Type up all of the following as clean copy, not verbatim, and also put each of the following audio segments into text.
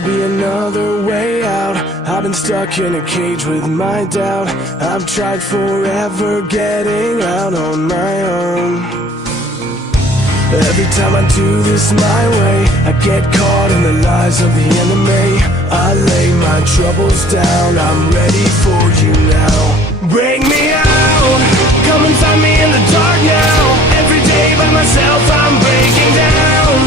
gotta be another way out. I've been stuck in a cage with my doubt. I've tried forever getting out on my own. Every time I do this my way, I get caught in the lies of the enemy. I lay my troubles down, I'm ready for you now. Bring me out, come and find me in the dark now. Every day by myself I'm breaking down.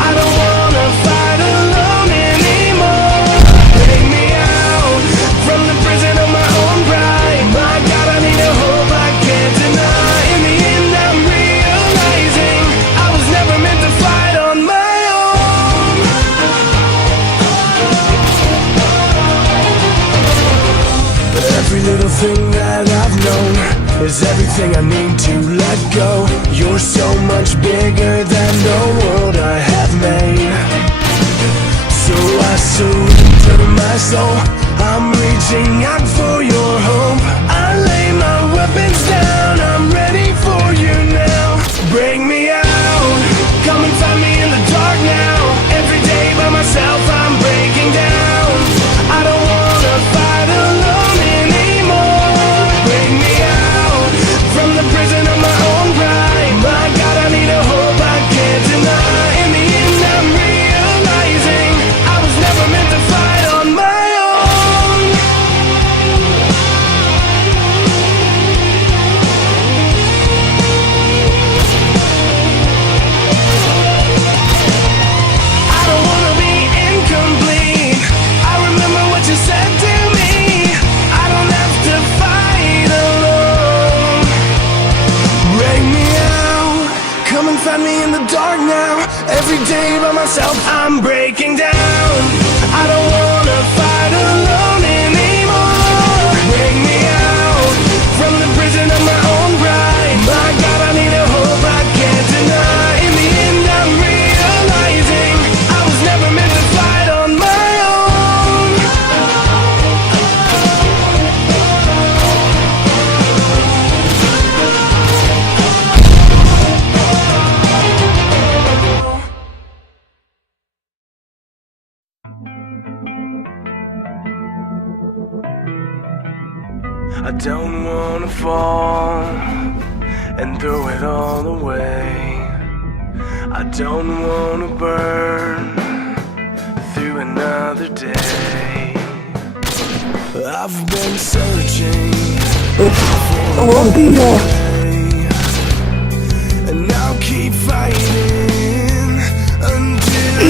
I don't wanna fight alone anymore. Bring me out, from the prison of my own pride. My God, I need a hope I can't deny. In the end I'm realizing I was never meant to fight on my own. Every little thing that I've known is everything I need to let go. You're so much bigger than the world I have made. So I surrender my soul, I'm reaching out for your hope. I lay my weapons down, I'm ready for you now. Bring me out, come and find me in the dark now. Every day by myself I'm breaking down. I don't wanna fight alone anymore. Bring me out, from the prison of my own pride. My God, I need a hope I can't deny. In the end I'm realizing I was never meant to fight on my own. I don't wanna be incomplete. I remember what you said to me. I don't have to fight alone. Bring me out, come and find me in the dark now. Every day by myself I'm breaking down. I don't wanna fight alone anymore. Bring me out, from the prison of my own pride. My God, I need a hope I can't deny. In the end I'm realizing I was never meant to fight on my own. I don't wanna fall and throw it all away. I don't wanna burn through another day. I've been searching for a way, and I'll keep fighting until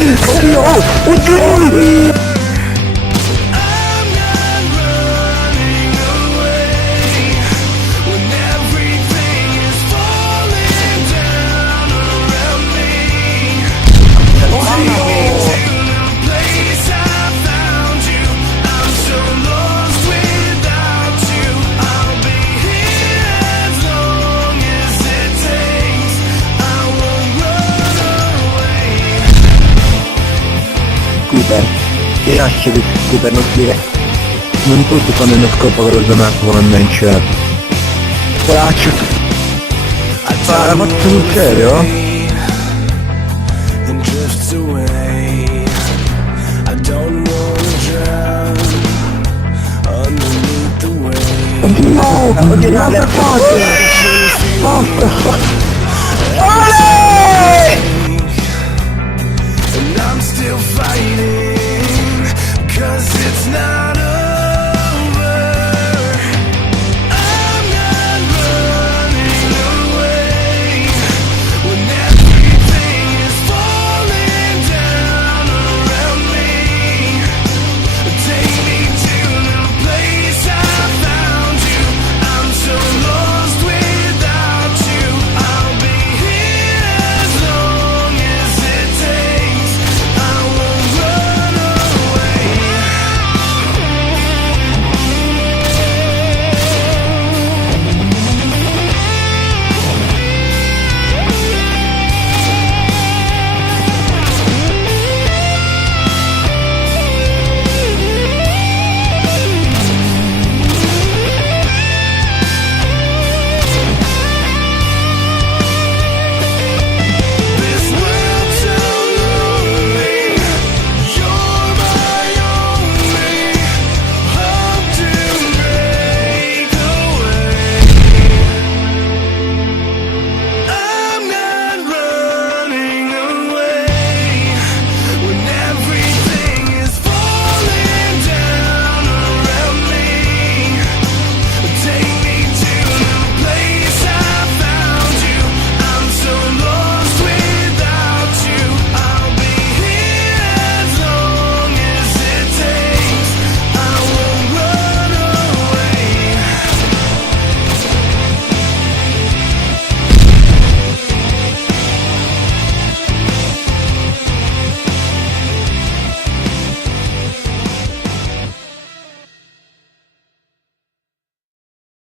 I'm not running away. When everything is falling down around me, take me to the place I found you. I'm so lost without you. I'll be here as long as it takes. I won't run away. Cooper, che lascia di Cooper non dire. Non tutti fanno uno scopo che lo chiamato quando è in chat. Braccio. Ma ma sul serio? And drifts away. I don't wanna drown underneath the waves. No, non ti dà per forza. And I'm still fighting, 'cause it's not